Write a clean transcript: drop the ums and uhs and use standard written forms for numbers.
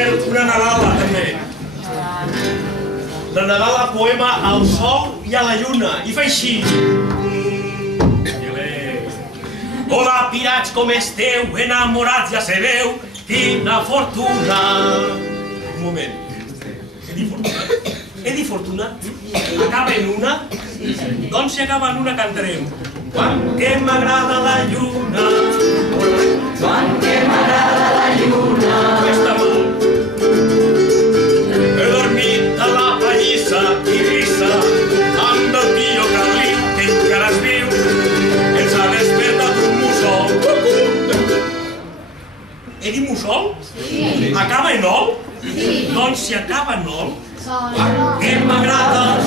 fer una nadala, també. La nadala poema al sol i a la lluna, i fa així. Hola, pirats, com esteu? Enamorats, ja sabeu, quina fortuna. Un moment. He dit fortuna? Acaba en una? Doncs si acaba en una cantarem. Quan que m'agrada la lluna. Quan que m'agrada la lluna. Cuesta molt. He dormit a la pallissa i risa amb el tio Carlí, que encara es viu. Ens ha despertat un mussol. He dit mussol? Acaba en ol? Doncs si acaba en ol, que m'agrada el